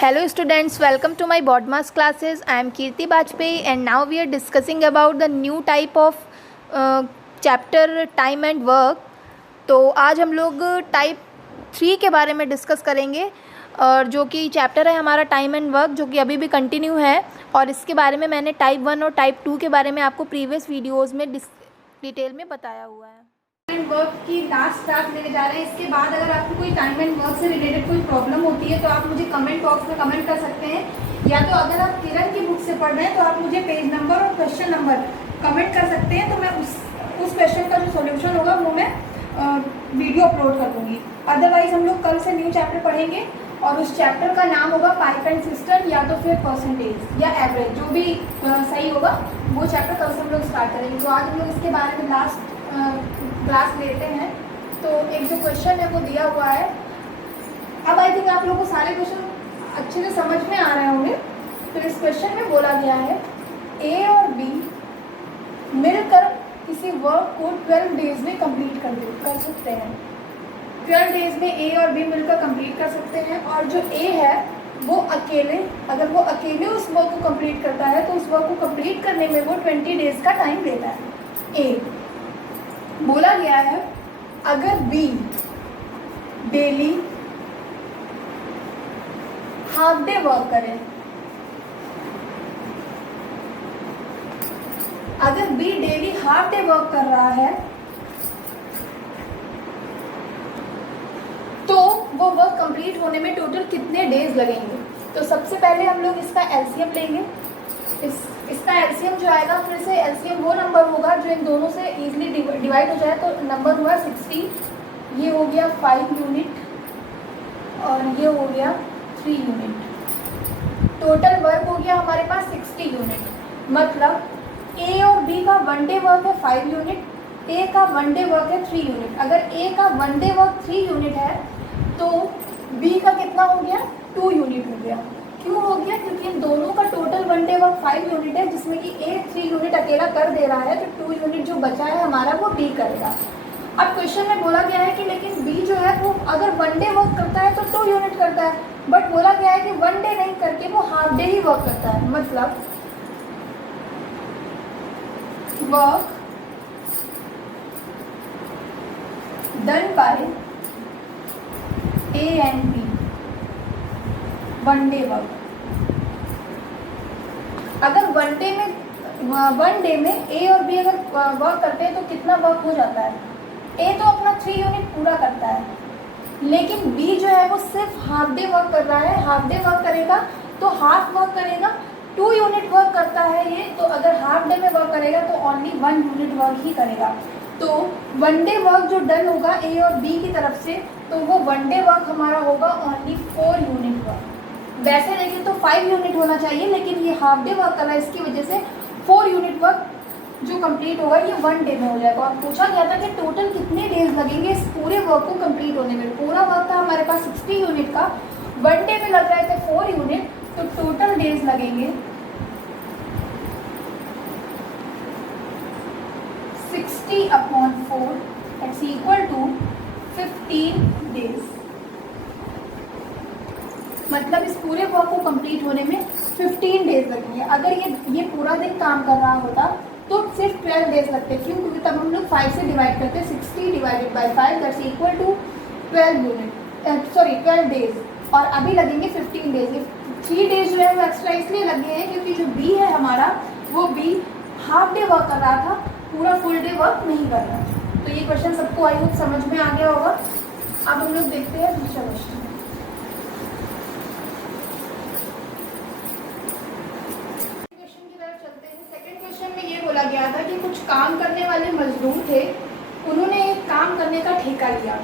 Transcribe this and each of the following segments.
Hello students, welcome to my BODMAS classes. I am Kirti Bajpayee and now we are discussing about the new type of chapter time and work. तो आज हम लोग type 3 के बारे में discuss करेंगे और जो कि चैप्टर है हमारा टाइम एंड वर्क, जो कि अभी भी कंटिन्यू है। और इसके बारे में मैंने टाइप 1 और टाइप 2 के बारे में आपको प्रीवियस वीडियोज़ में डिटेल में बताया हुआ है। टाइम एंड वर्क की लास्ट क्लास लेने जा रहे हैं। इसके बाद अगर आपको कोई टाइम एंड वर्क से रिलेटेड कोई प्रॉब्लम होती है तो आप मुझे कमेंट बॉक्स में कमेंट कर सकते हैं, या तो अगर आप किरण की बुक से पढ़ रहे हैं तो आप मुझे पेज नंबर और क्वेश्चन नंबर कमेंट कर सकते हैं। तो मैं उस क्वेश्चन का जो सॉल्यूशन होगा वो मैं वीडियो अपलोड कर दूँगी। अदरवाइज हम लोग कल से न्यू चैप्टर पढ़ेंगे और उस चैप्टर का नाम होगा पाइप एंड सिस्टम, या तो फिर परसेंटेज या एवरेज, जो भी सही होगा वो चैप्टर कल से हम लोग स्टार्ट करेंगे। तो आज हम लोग इसके बारे में लास्ट क्लास लेते हैं। तो एक जो क्वेश्चन है वो दिया हुआ है। अब आई थिंक आप लोगों को सारे क्वेश्चन अच्छे से समझ में आ रहे होंगे। तो इस क्वेश्चन में बोला गया है ए और बी मिलकर किसी वर्क को 12 डेज में कंप्लीट कर सकते हैं। 12 डेज में ए और बी मिलकर कंप्लीट कर सकते हैं, और जो ए है वो अकेले, अगर वो अकेले उस वर्क को कंप्लीट करता है तो उस वर्क को कंप्लीट करने में वो 20 डेज का टाइम लेता है। ए बोला गया है अगर B daily half day work करे, अगर B daily half day work कर रहा है तो वो वर्क कंप्लीट होने में टोटल कितने डेज लगेंगे। तो सबसे पहले हम लोग इसका एलसीएम लेंगे। इसका एलसीएम जो आएगा, फिर से एलसीएम वो नंबर होगा जो इन दोनों से इजीली डिवाइड हो जाए। तो नंबर हुआ 60, ये हो गया 5 यूनिट और ये हो गया 3 यूनिट। टोटल वर्क हो गया हमारे पास 60 यूनिट। मतलब ए और बी का वन डे वर्क है 5 यूनिट, ए का वन डे वर्क है 3 यूनिट। अगर ए का वन डे वर्क 3 यूनिट है तो बी का कितना हो गया, 2 यूनिट हो गया। क्यों हो गया? क्योंकि इन दोनों का total one day work 5 unit है, जिसमें कि ए 3 यूनिट अकेला कर दे रहा है, तो 2 यूनिट जो बचा है हमारा वो बी करेगा। अब क्वेश्चन में बोला गया है कि लेकिन बी जो है वो अगर वन डे वर्क करता है तो 2 यूनिट करता है, बट बोला गया है कि वन डे नहीं करके वो हाफ डे ही वर्क करता है। मतलब work done by A and B, one day work. अगर वन डे में ए और बी अगर वर्क करते हैं तो कितना वर्क हो जाता है? ए तो अपना 3 यूनिट पूरा करता है, लेकिन बी जो है वो सिर्फ हाफ डे वर्क कर रहा है। हाफ डे वर्क करेगा तो हाफ वर्क करेगा, 2 यूनिट वर्क करता है ये। तो अगर हाफ डे में वर्क करेगा तो ओनली 1 यूनिट वर्क ही करेगा। तो वन डे वर्क जो डन होगा ए और बी की तरफ से, तो वो वन डे वर्क हमारा होगा ओनली 4 यूनिट वर्क। वैसे देखें तो 5 यूनिट होना चाहिए, लेकिन ये हाफ डे वर्क कर रहा है, इसकी वजह से 4 यूनिट वर्क जो कंप्लीट होगा ये वन डे में हो जाएगा। और पूछा गया था कि टोटल कितने डेज लगेंगे इस पूरे वर्क को कंप्लीट होने में। पूरा वर्क था हमारे पास 60 यूनिट का, वन डे में लग रहे थे 4 यूनिट, तो टोटल डेज लगेंगे 60/4 दैट्स इक्वल टू 15 डेज। मतलब इस पूरे वर्क को कंप्लीट होने में 15 डेज लगेंगे। अगर ये पूरा दिन काम कर रहा होता तो सिर्फ 12 डेज लगते। क्यों? क्योंकि तब हम लोग 5 से डिवाइड करते, 60 divided by 5 that's equal to 12 days. और अभी लगेंगे 15 डेज। ये 3 डेज जो है वो एक्स्ट्रा इसलिए लगे हैं क्योंकि जो बी है हमारा, वो बी हाफ डे वर्क कर रहा था, पूरा फुल डे वर्क नहीं कर रहा। तो ये क्वेश्चन सबको आई होप समझ में आ गया होगा। अब हम लोग देखते हैं दूसरा क्वेश्चन। बोला गया था कि कुछ काम करने वाले मजदूर थे, उन्होंने एक काम करने का ठेका लिया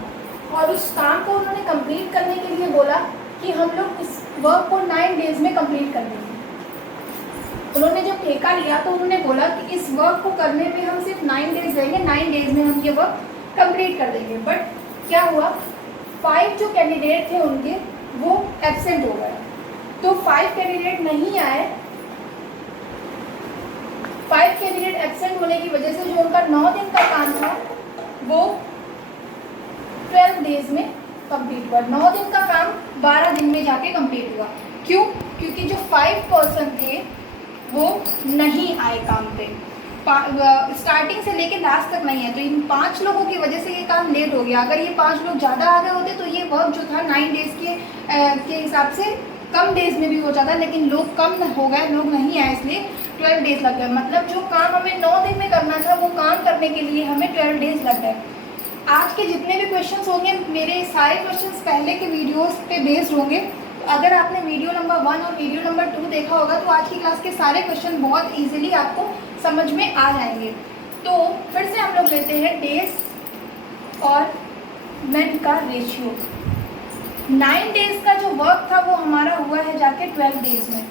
और उस काम को उन्होंने कंप्लीट करने के लिए बोला कि हम लोग इस वर्क को 9 डेज में कंप्लीट कर देंगे। उन्होंने जब ठेका लिया तो उन्होंने बोला कि इस वर्क को करने में हम सिर्फ 9 डेज लेंगे, 9 डेज में हम ये वर्क कंप्लीट कर देंगे। बट क्या हुआ, 5 जो कैंडिडेट थे उनके वो एब्सेंट हो गए। तो 5 कैंडिडेट नहीं आए। 5 कैंडिडेट एब्सेंट होने की वजह से जो उनका 9 दिन का काम था वो 12 डेज में कंप्लीट हुआ। 9 दिन का काम 12 दिन में जाके कंप्लीट हुआ। होगा। क्यों? क्योंकि जो 5% थे वो नहीं आए काम पे, स्टार्टिंग से लेके लास्ट तक नहीं है, तो इन 5 लोगों की वजह से ये काम लेट हो गया। अगर ये 5 लोग ज़्यादा आ गए होते तो ये वर्क जो था 9 डेज़ के हिसाब से कम डेज़ में भी हो जाता, लेकिन लोग कम हो गए, लोग नहीं आए, इसलिए 12 डेज़ लग गए। मतलब जो काम हमें 9 दिन में करना था वो काम करने के लिए हमें 12 डेज़ लग गए। आज के जितने भी क्वेश्चंस होंगे, मेरे सारे क्वेश्चंस पहले के वीडियोस पे बेस्ड होंगे। तो अगर आपने वीडियो नंबर 1 और वीडियो नंबर 2 देखा होगा तो आज की क्लास के सारे क्वेश्चन बहुत इजीली आपको समझ में आ जाएंगे। तो फिर से हम लोग लेते हैं डेज और मेन का रेशियो। 9 डेज़ का जो वर्क था वो हमारा हुआ है जाके 12 डेज़ में।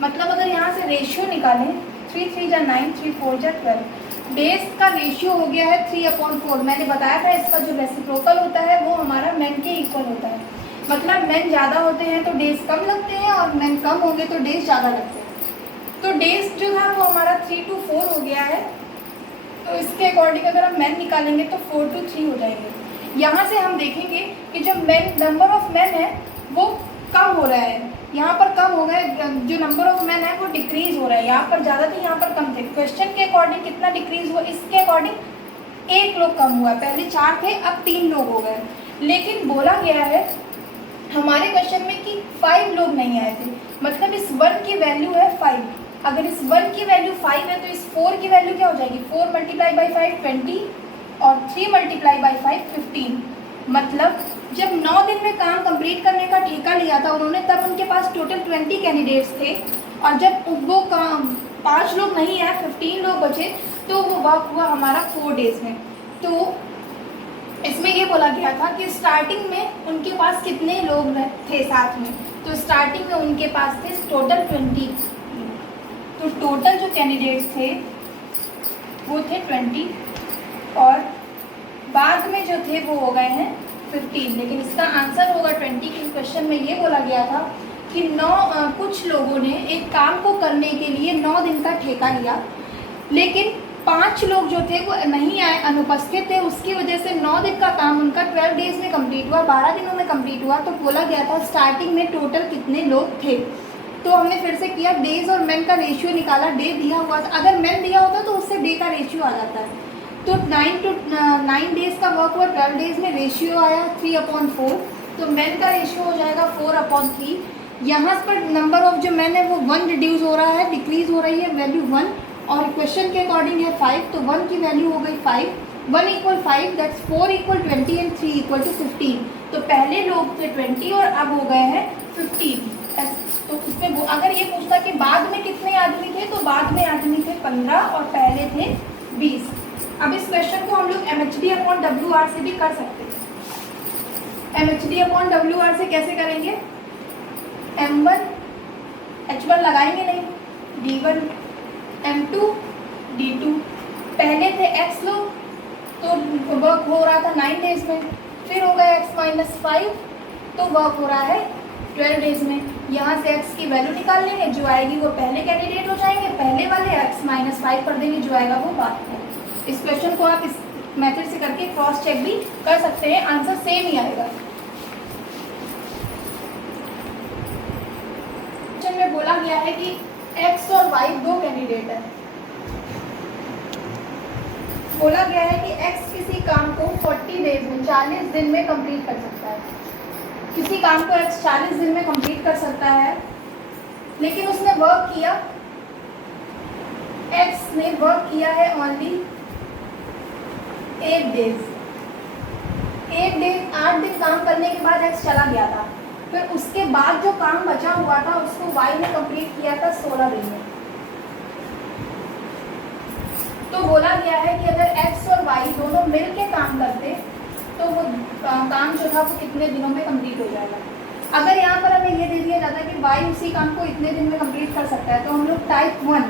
मतलब अगर यहाँ से रेशियो निकालें, 3 3 जा 9, 3 4 जा 12, डेज का रेशियो हो गया है 3/4। मैंने बताया था इसका जो रेसिप्रोकल होता है वो हमारा मेन के इक्वल होता है। मतलब मेन ज़्यादा होते हैं तो डेज कम लगते हैं और मेन कम होंगे तो डेज ज़्यादा लगते हैं। तो डेज जो था वो हमारा 3 to 4 हो गया है। तो इसके अकॉर्डिंग अगर हम मेन निकालेंगे तो 4 to 3 हो जाएंगे। यहाँ से हम देखेंगे कि जो मेन नंबर ऑफ मेन है वो कम हो रहा है, यहाँ पर कम हो गए, जो नंबर ऑफ मैन है वो डिक्रीज हो रहा है। यहाँ पर ज़्यादा थे, यहाँ पर कम थे। क्वेश्चन के अकॉर्डिंग कितना डिक्रीज हुआ, इसके अकॉर्डिंग 1 लोग कम हुआ। पहले 4 थे, अब 3 लोग हो गए। लेकिन बोला गया है हमारे क्वेश्चन में कि 5 लोग नहीं आए थे। मतलब इस 1 की वैल्यू है 5। अगर इस 1 की वैल्यू 5 है तो इस 4 की वैल्यू क्या हो जाएगी? 4 × 5 20 और 3 × 5 15। मतलब जब 9 दिन में काम कंप्लीट करने का ठेका लिया था उन्होंने, तब उनके पास टोटल 20 कैंडिडेट्स थे। और जब वो काम 5 लोग नहीं आए, 15 लोग बचे, तो वो वर्क हुआ हमारा 4 डेज़ में। तो इसमें ये बोला गया था कि स्टार्टिंग में उनके पास कितने लोग थे साथ में। तो स्टार्टिंग में उनके पास थे टोटल 20। तो टोटल जो कैंडिडेट्स थे वो थे 20 और बाद में जो थे वो हो गए हैं 15। लेकिन इसका आंसर होगा 20। के क्वेश्चन में ये बोला गया था कि कुछ लोगों ने एक काम को करने के लिए 9 दिन का ठेका लिया, लेकिन 5 लोग जो थे वो नहीं आए, अनुपस्थित थे। उसकी वजह से 9 दिन का काम उनका 12 डेज़ में कंप्लीट हुआ, 12 दिनों में कंप्लीट हुआ। तो बोला गया था स्टार्टिंग में टोटल कितने लोग थे। तो हमने फिर से किया, डेज और मेन का रेशियो निकाला। डे दिया हुआ था, अगर मेन दिया होता तो उससे डे का रेशियो आ जाता है। तो 9 डेज़ का वर्क हुआ, 12 डेज़ में रेशियो आया 3/4। तो मेन का रेशियो हो जाएगा 4/3। यहाँ पर नंबर ऑफ जो मेन है वो 1 रिड्यूस हो रहा है, डिक्रीज हो रही है वैल्यू 1। और क्वेश्चन के अकॉर्डिंग है 5, तो 1 की वैल्यू हो गई 5। 1 = 5, दैट्स 4 = 20 एंड 3 = 15। तो पहले लोग थे 20 और अब हो गए हैं 15। तो उसमें अगर ये पूछता कि बाद में कितने आदमी थे, तो बाद में आदमी थे 15 और पहले थे 20। अब इस क्वेश्चन को हम लोग MHD/WR से भी कर सकते हैं। MHD/WR से कैसे करेंगे? M1 H1 लगाएंगे नहीं, D1 M2 D2। पहले थे X लोग तो वर्क हो रहा था 9 डेज़ में, फिर हो गया X - 5 तो वर्क हो रहा है 12 डेज़ में। यहाँ से X की वैल्यू निकाल लेंगे, जो आएगी वो पहले कैंडिडेट हो जाएंगे, पहले वाले। X - 5 कर देंगे, जो आएगा वो बाद में। इस क्वेश्चन को आप इस मेथड से करके क्रॉस चेक भी कर सकते हैं, आंसर सेम ही आएगा। क्वेश्चन में बोला गया है कि X और Y 2 कैंडिडेट है। बोला गया है कि X किसी काम को 40 डेज में, 40 दिन में कंप्लीट कर सकता है। किसी काम को X 40 दिन में कंप्लीट कर सकता है, लेकिन उसने वर्क किया, X ने वर्क किया है ओनली 8 डेज। 8 दिन काम करने के बाद X चला गया था। फिर उसके बाद जो काम बचा हुआ था उसको Y ने कंप्लीट किया था 16 दिन में। तो बोला गया है कि अगर X और Y दोनों मिल के काम करते तो वो काम जो था वो कितने दिनों में कंप्लीट हो जाएगा। अगर यहाँ पर हमें ये दे दिया जाता है कि Y उसी काम को इतने दिन में कंप्लीट कर सकता है, तो हम लोग टाइप 1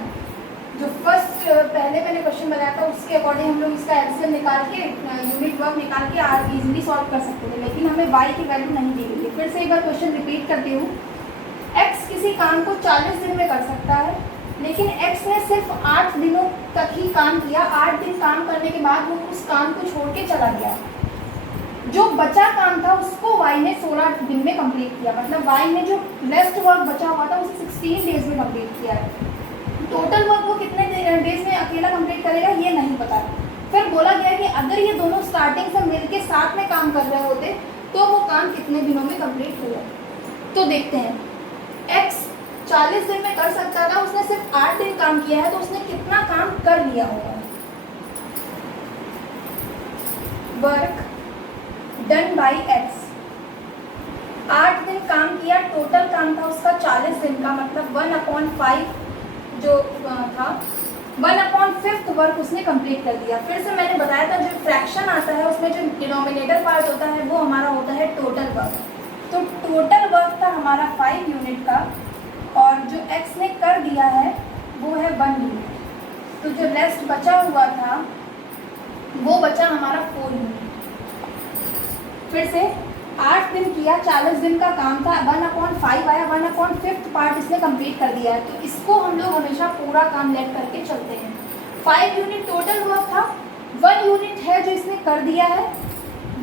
जो फर्स्ट पहले मैंने क्वेश्चन बनाया था उसके अकॉर्डिंग हम लोग इसका एलसीएम निकाल के, यूनिट वर्क निकाल के इजीली सॉल्व कर सकते थे। लेकिन हमें Y की वैल्यू नहीं दी गई है। फिर से एक बार क्वेश्चन रिपीट करती हूँ। X किसी काम को 40 दिन में कर सकता है, लेकिन X ने सिर्फ 8 दिनों तक ही काम किया। 8 दिन काम करने के बाद वो उस काम को छोड़ के चला गया। जो बचा काम था उसको वाई ने 16 दिन में कंप्लीट किया, मतलब वाई ने जो लेफ्ट वर्क बचा हुआ था उसे 16 डेज में कंप्लीट किया है। टोटल वर्क वो कितने डेज में अकेला कंप्लीट करेगा ये नहीं पता। फिर बोला गया कि अगर ये दोनों स्टार्टिंग से मिलके साथ में काम कर रहे होते तो वो काम कितने दिनों में कंप्लीट हो जाए। तो देखते हैं, एक्स 40 दिन में कर सकता था, उसने सिर्फ 8 दिन काम किया है, तो उसने कितना काम कर लिया होगा। वर्क डन बाई एक्स, 8 दिन काम किया, टोटल काम था उसका 40 दिन का, मतलब 1/5 जो था 1/5 वर्क उसने कंप्लीट कर दिया। फिर से मैंने बताया था जो फ्रैक्शन आता है उसमें जो डिनोमिनेटर पार्ट होता है वो हमारा होता है टोटल वर्क। तो टोटल वर्क था हमारा 5 यूनिट का, और जो एक्स ने कर दिया है वो है 1 यूनिट। तो जो रेस्ट बचा हुआ था वो बचा हमारा 4 यूनिट। फिर से 8 दिन किया, 40 दिन का काम था, 1/5 आया, 1/5 पार्ट इसने कंप्लीट कर दिया है। तो इसको हम लोग हमेशा पूरा काम लेट करके चलते हैं। 5 यूनिट टोटल वर्क था, 1 यूनिट है जो इसने कर दिया है,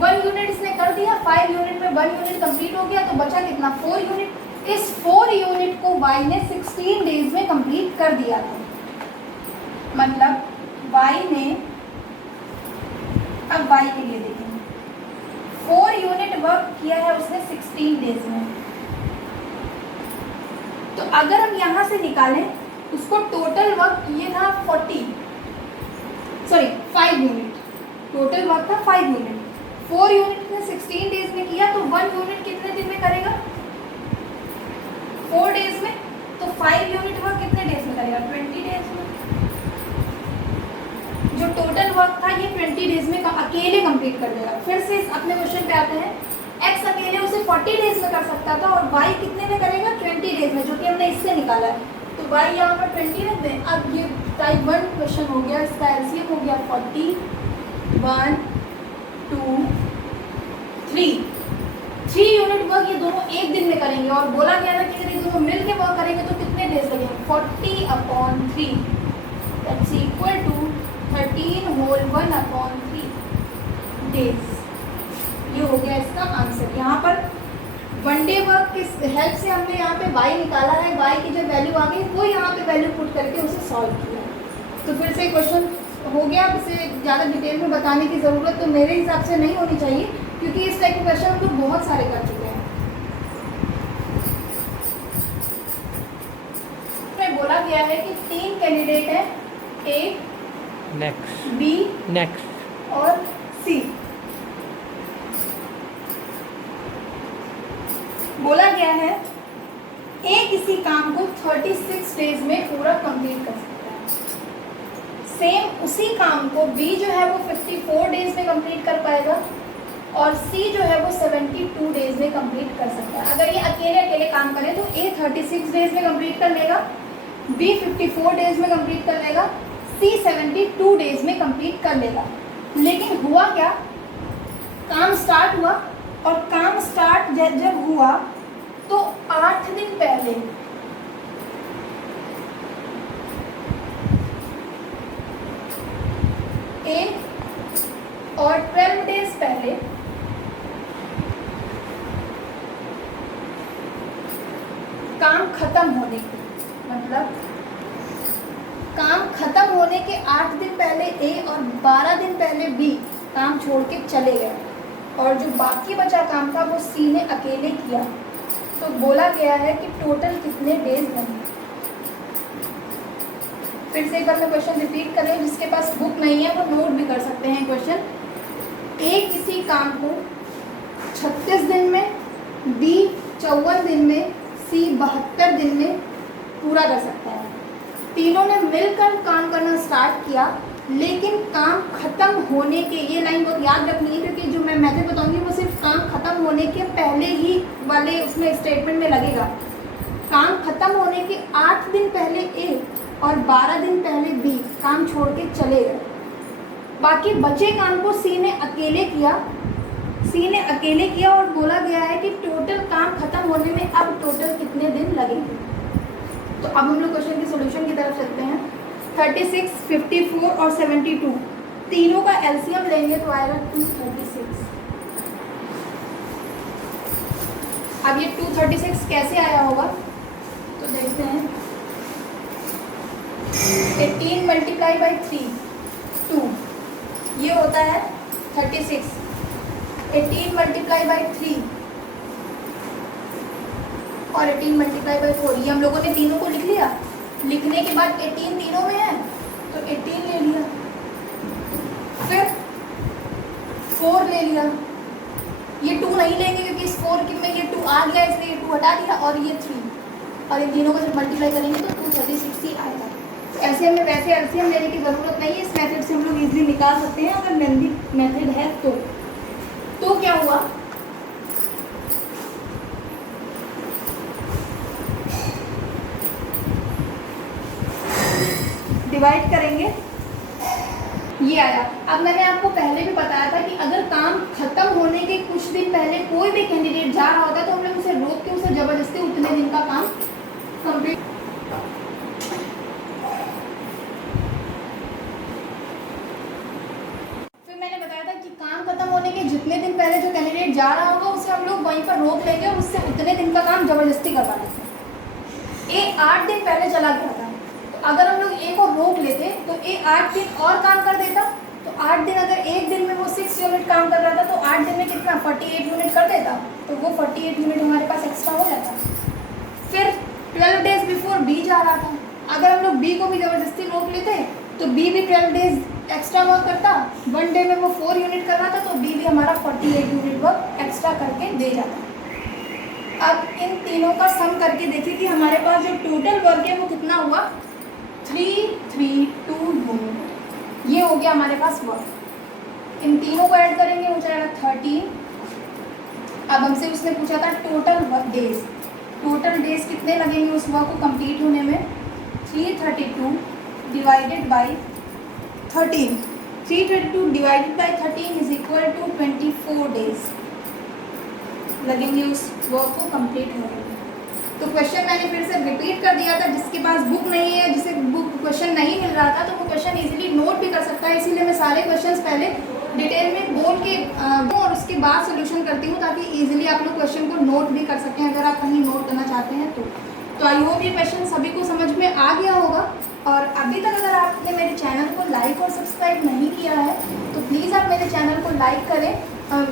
1 यूनिट इसने कर दिया, 5 यूनिट में 1 यूनिट कंप्लीट हो गया, तो बचा कितना 4 यूनिट। इस 4 यूनिट को वाई ने 16 डेज में कंप्लीट कर दिया था, मतलब वाई ने, अब वाई के लिए देखेंगे, 4 यूनिट वर्क किया है उसने 16 डेज में। तो अगर हम यहाँ से निकालें उसको टोटल वर्क ये था 5 यूनिट, टोटल वर्क था 5 यूनिट, 4 यूनिट ने 16 डेज में किया, तो 1 यूनिट कितने दिन में करेगा 4 डेज में, तो 5 यूनिट वर्क कितने डेज में करेगा 20 डेज में। जो टोटल वर्क था ये 20 डेज में अकेले कंप्लीट कर देगा। फिर से अपने क्वेश्चन पे आते हैं, एक्स अकेले उसे 40 डेज में कर सकता था और वाई कितने में करेगा 20 डेज में, जो कि हमने इससे निकाला है। तो वाई यहाँ पर 20 रख दें। अब ये टाइप 1 क्वेश्चन हो गया, इसका एलसीएम हो गया 40, 1 2 3 यूनिट वर्क ये दोनों एक दिन में करेंगे, और बोला गया था कि अगर ये दोनों मिल के वर्क करेंगे तो कितने डेज लगेंगे 40/3 that's equal to 13 whole 1/3 days. ये हो गया इसका आंसर। यहाँ पर 1 डे वर्क की हेल्प से हमने यहाँ पे y निकाला है, y की जो वैल्यू आ गई वो यहाँ पे वैल्यू पुट करके उसे सॉल्व किया। तो फिर से क्वेश्चन हो गया, इसे ज़्यादा डिटेल में बताने की ज़रूरत तो मेरे हिसाब से नहीं होनी चाहिए, क्योंकि इस टाइप के क्वेश्चन हम लोग बहुत सारे कर चुके हैं। में बोला गया है कि 3 कैंडिडेट हैं, ए, नेक्स्ट, बी नेक्स्ट और सी। बोला गया है ए किसी काम को 36 डेज में पूरा कंप्लीट कर सकता है, सेम उसी काम को बी जो है वो 54 डेज में कंप्लीट कर पाएगा, और सी जो है वो 72 डेज में कंप्लीट कर सकता है। अगर ये अकेले अकेले काम करे तो ए 36 डेज में कंप्लीट कर लेगा, बी 54 डेज में कंप्लीट कर लेगा, सी 72 डेज में कंप्लीट कर लेगा। लेकिन हुआ क्या, काम स्टार्ट हुआ, और काम स्टार्ट जब हुआ तो 8 दिन पहले ए और 12 डेज पहले काम खत्म होने के, मतलब काम खत्म होने के 8 दिन पहले ए और 12 दिन पहले बी काम छोड़ के चले गए, और जो बाकी बचा काम था वो सी ने अकेले किया। तो बोला गया है कि टोटल कितने डेज बने। फिर से एक बार मैं क्वेश्चन रिपीट करें, जिसके पास बुक नहीं है वो नोट भी कर सकते हैं क्वेश्चन। ए किसी काम को 36 दिन में, बी 54 दिन में, सी 72 दिन में पूरा कर सकता है। तीनों ने मिलकर काम करना स्टार्ट किया, लेकिन काम खत्म होने के, ये लाइन बहुत याद रखनी है क्योंकि जो मैं मेथड बताऊंगी वो सिर्फ काम खत्म होने के पहले ही वाले उसमें स्टेटमेंट में लगेगा। काम खत्म होने के 8 दिन पहले ए और 12 दिन पहले बी काम छोड़ के चले गए। बाकी बचे काम को सी ने अकेले किया, और बोला गया है कि टोटल काम खत्म होने में अब टोटल कितने दिन लगेंगे। तो अब हम लोग क्वेश्चन के सॉल्यूशन की तरफ चलते हैं। 36, 54 और 72 तीनों का एलसीएम लेंगे तो आएगा 236। अब ये 236 कैसे आया होगा तो देखते हैं। 18 मल्टीप्लाई बाई 3 2, ये होता है 36। 18 मल्टीप्लाई बाई 3 और 18 मल्टीप्लाई बाई 4, ये हम लोगों ने तीनों को लिख लिया। लिखने के बाद 18 तीनों में है तो 18 ले लिया, फिर 4 ले लिया। ये 2 नहीं लेंगे क्योंकि इस 4 में ये 2 आ गया, इसलिए ये 2 हटा दिया, और ये 3, और इन तीनों को जब मल्टीप्लाई करेंगे तो 236 ही आएगा। तो ऐसे हमें वैसे एलसीएम लेने की ज़रूरत नहीं है, इस मेथड से हम लोग इजीली निकाल सकते हैं अगर लेंथी मेथड है तो क्या हुआ, डिवाइड करेंगे, ये आया। अब मैंने आपको पहले भी बताया था कि अगर काम खत्म होने के कुछ दिन पहले कोई भी कैंडिडेट जा रहा होता है तो हम लोग उसे रोक के उसे ज़बरदस्ती उतने दिन का काम कंप्लीट। फिर मैंने बताया था कि काम खत्म होने के जितने दिन पहले जो कैंडिडेट जा रहा होगा उसे हम लोग वहीं पर रोक लेंगे और उससे उतने दिन का काम ज़बरदस्ती करवा देते हैं। ए 8 दिन पहले चला गया था, अगर हम लोग ए को रोक लेते तो ए 8 दिन और काम कर देता, तो 8 दिन, अगर एक दिन में वो 6 यूनिट काम कर रहा था तो 8 दिन में कितना 48 यूनिट कर देता, तो वो 48 यूनिट हमारे पास एक्स्ट्रा हो जाता। फिर 12 डेज बिफोर बी जा रहा था, अगर हम लोग बी को भी ज़बरदस्ती रोक लेते तो बी भी 12 डेज एक्स्ट्रा वर्क करता, 1 डे में वो 4 यूनिट कर रहा था तो बी भी हमारा 48 यूनिट वर्क एक्स्ट्रा करके दे जाता। अब इन तीनों का सम करके देखिए कि हमारे पास जो टोटल वर्क है वो कितना हुआ, 332 यूनिट, ये हो गया हमारे पास वर्क। इन तीनों को ऐड करेंगे हो जाएगा 13। अब हमसे उसने पूछा था total work days, total days कितने लगेंगे उस वर्क को कंप्लीट होने में, 332 divided by 13, 332 divided by 13 is equal to 24 days लगेंगे उस वर्क को कंप्लीट होने में। तो क्वेश्चन मैंने फिर से रिपीट कर दिया था, जिसके पास बुक नहीं है, जिसे बुक क्वेश्चन नहीं मिल रहा था तो वो क्वेश्चन इजीली नोट भी कर सकता है, इसीलिए मैं सारे क्वेश्चंस पहले डिटेल में बोल के और उसके बाद सोल्यूशन करती हूँ ताकि इजीली आप लोग क्वेश्चन को नोट भी कर सकें अगर आप कहीं नोट करना चाहते हैं तो आई होप ये क्वेश्चन सभी को समझ में आ गया होगा। और अभी तक अगर आपने मेरे चैनल को लाइक और सब्सक्राइब नहीं किया है तो प्लीज़ आप मेरे चैनल को लाइक करें,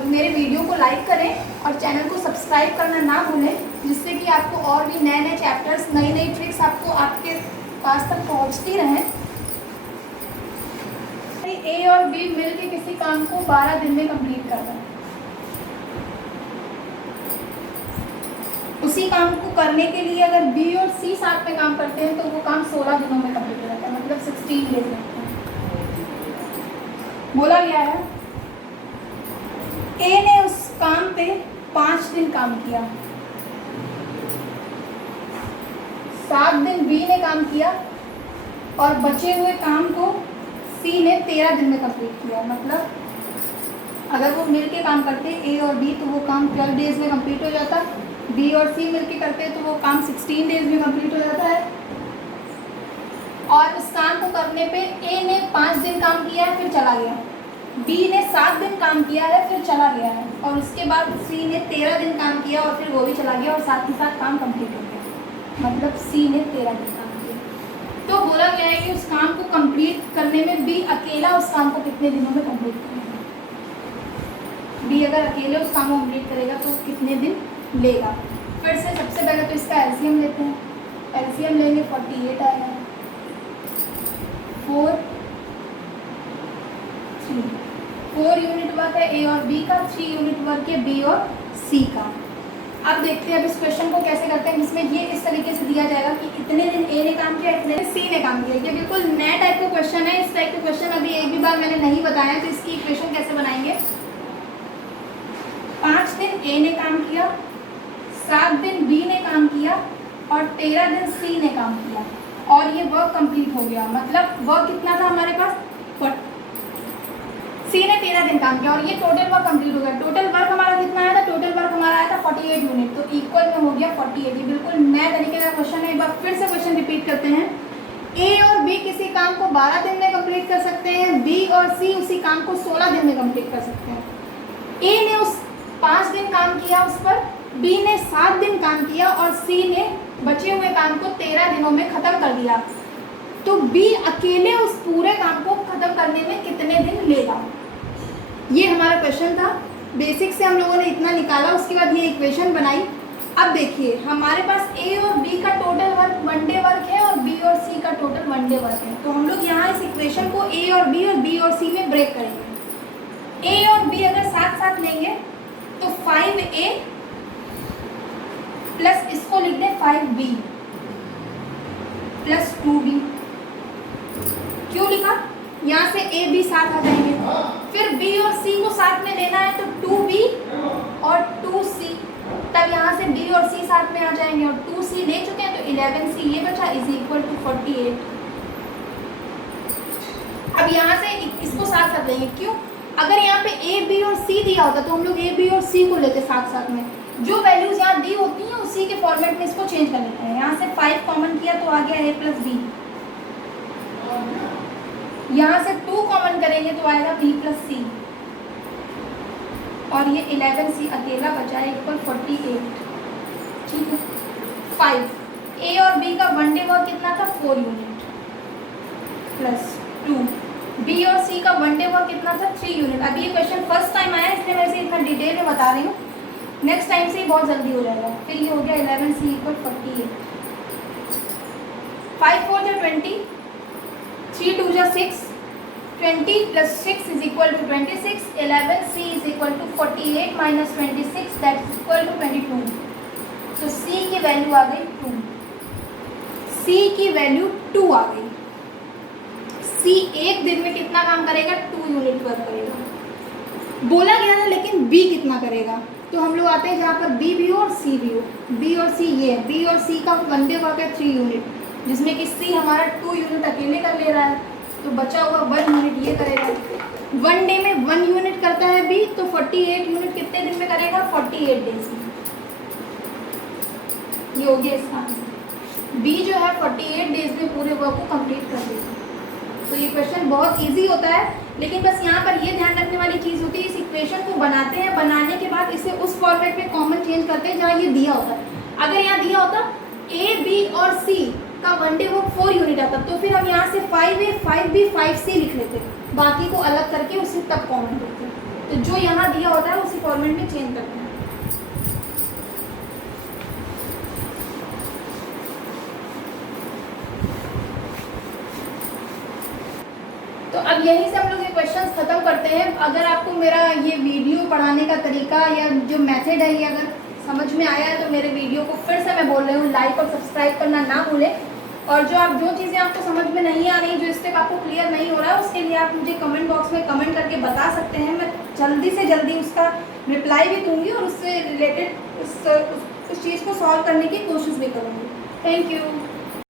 मेरे वीडियो को लाइक करें और चैनल को सब्सक्राइब करना ना भूलें, जिससे कि आपको और भी नए नए चैप्टर्स, नई नई ट्रिक्स आपको आपके पास तक पहुंचती रहें। ए और बी मिल के किसी काम को 12 दिन में कंप्लीट करना है, उसी काम को करने के लिए अगर बी और सी साथ में काम करते हैं तो वो काम 16 दिनों में कंप्लीट हो जाता है, मतलब 16 डेज में बोला गया है। ए ने उस काम पे 5 दिन काम किया, 7 दिन बी ने काम किया और बचे हुए काम को सी ने 13 दिन में कंप्लीट किया। मतलब अगर वो मिलके काम करते ए और बी तो वो काम 12 डेज में कंप्लीट हो जाता, बी और सी मिलके करते तो वो काम 16 डेज में कंप्लीट हो जाता है। और उस काम को करने पे ए ने 5 दिन काम किया है फिर चला गया, बी ने 7 दिन काम किया है फिर चला गया है, और उसके बाद सी ने 13 दिन काम किया और फिर वो भी चला गया और साथ ही साथ काम कंप्लीट हो गया, मतलब सी ने 13 दिन काम किया। तो बोला गया है कि उस काम को कंप्लीट करने में बी अकेला उस काम को कितने दिनों में कंप्लीट करेगा, बी अगर अकेले उस काम को कंप्लीट करेगा तो कितने दिन लेगा। फिर से सबसे पहले तो इसका एलसीएम लेते हैं, एलसीएम लेंगे 48 आएगा, 4 यूनिट वर्क है ए और बी का, 3 यूनिट वर्क है बी और सी का। अब देखते हैं अब इस क्वेश्चन को कैसे करते हैं, जिसमें ये इस तरीके से दिया जाएगा कि इतने दिन ए ने काम किया, इतने दिन सी ने काम किया। ये बिल्कुल नया टाइप का क्वेश्चन है, इस टाइप का क्वेश्चन अभी एक भी बार मैंने नहीं बताया, तो इसकी इक्वेशन कैसे बनाएंगे। 5 दिन ए ने काम किया, 7 दिन बी ने काम किया और 13 दिन सी ने काम किया और ये वर्क कंप्लीट हो गया। मतलब वर्क कितना था हमारे पास, सी ने 13 दिन काम किया और ये टोटल वर्क कंप्लीट हो गया। टोटल वर्क हमारा कितना आया था, टोटल वर्क हमारा आया था 48 यूनिट, तो इक्वल में हो गया 48। ये बिल्कुल नया तरीके का क्वेश्चन है, एक बार फिर से क्वेश्चन रिपीट करते हैं। ए और बी किसी काम को 12 दिन में कंप्लीट कर सकते हैं, बी और सी उसी काम को 16 दिन में कंप्लीट कर सकते हैं। ए ने उस 5 दिन काम किया उस पर बी ने 7 दिन काम किया और सी ने बचे हुए काम को 13 दिनों में ख़त्म कर दिया, तो बी अकेले उस पूरे काम को ख़त्म करने में कितने दिन लेगा। ये हमारा क्वेश्चन था। बेसिक से हम लोगों ने इतना निकाला, उसके बाद ये इक्वेशन बनाई। अब देखिए हमारे पास ए और बी का टोटल वर्क 1 डे वर्क है और बी और सी का टोटल 1 डे वर्क है, तो हम लोग यहाँ इस इक्वेशन को ए और बी और सी में ब्रेक करेंगे। ए और बी अगर साथ साथ लेंगे तो 5A प्लस इसको लिख दें 5B प्लस 2B। क्यों लिखा? यहाँ से ए बी साथ आ जाएंगे, फिर बी और सी को साथ में लेना है तो 2B और 2C, तब यहाँ से बी और सी साथ में आ जाएंगे और 2C ले चुके हैं तो 11C ये बचा इज इक्वल टू 48। अब यहाँ से इसको साथ साथ लेंगे, क्यों? अगर यहाँ पे ए बी और सी दिया होता तो हम लोग ए बी और सी को लेते साथ साथ में, जो वैल्यूज यहाँ दी होती हैं उसी के फॉर्मेट में इसको चेंज कर लेते हैं। यहाँ से 5 कॉमन किया तो आ गया ए प्लस बी, यहाँ से 2 कॉमन करेंगे तो आएगा बी प्लस सी, और ये 11C अकेला बचा है इक्वल 48। ठीक है। 5 ए और बी का 1 डे वर्क कितना था 4 यूनिट प्लस 2 बी और सी का 1 डे वर्क कितना था 3 यूनिट। अभी ये क्वेश्चन फर्स्ट टाइम आया इसलिए मैं इसे इतना डिटेल में बता रही हूँ, नेक्स्ट टाइम से ही बहुत जल्दी हो जाएगा। फिर ये हो गया 11C इक्वल 48। 5 4 जा 20, 3 2 जा 6, 20 plus 6 is equal to 26, 11C is equal to 48 minus 26 that is equal to 22। तो C की वैल्यू आ गई 2, C की वैल्यू 2 आ गई। C एक दिन में कितना काम करेगा 2 यूनिट वर्क करेगा। बोला गया था लेकिन B कितना करेगा, तो हम लोग आते हैं जहाँ पर B भी हो और C भी हो। B और C ये है, B और C का 1 डे वर्क है 3 यूनिट, जिसमें कि C हमारा 2 यूनिट अकेले कर ले रहा है, तो बचा हुआ 1 यूनिट ये करेगा। 1 डे में 1 यूनिट करता है B, तो 48 यूनिट कितने दिन में करेगा 48 डेज में। ये हो गया इसका आंसर। B जो है 48 डेज में पूरे वर्क को कंप्लीट कर देगा। तो ये क्वेश्चन बहुत इजी होता है, लेकिन बस यहाँ पर ये ध्यान रखने वाली चीज़ होती है, इस इक्वेशन को बनाते हैं, बनाने के बाद इसे उस फॉर्मेट में कॉमन चेंज करते हैं जहाँ ये दिया होता है। अगर यहाँ दिया होता A B और C का 1 डे वर्क 4 यूनिट आता, तो फिर हम यहाँ से 5A 5B 5C लिख लेते, बाकी को अलग करके उसे तब कॉमन करते। तो जो यहाँ दिया होता है उसी फॉर्मेट में चेंज करते हैं। तो अब यहीं से हम लोग ये क्वेश्चंस ख़त्म करते हैं। अगर आपको मेरा ये वीडियो पढ़ाने का तरीका या जो मेथड है ये अगर समझ में आया है तो मेरे वीडियो को फिर से मैं बोल रही हूँ लाइक और सब्सक्राइब करना ना भूलें। और जो चीज़ें आपको समझ में नहीं आ रही, जो स्टेप आपको क्लियर नहीं हो रहा है, उसके लिए आप मुझे कमेंट बॉक्स में कमेंट करके बता सकते हैं। मैं जल्दी से जल्दी उसका रिप्लाई भी दूँगी और उससे रिलेटेड उस चीज़ को सॉल्व करने की कोशिश भी करूँगी। Thank you.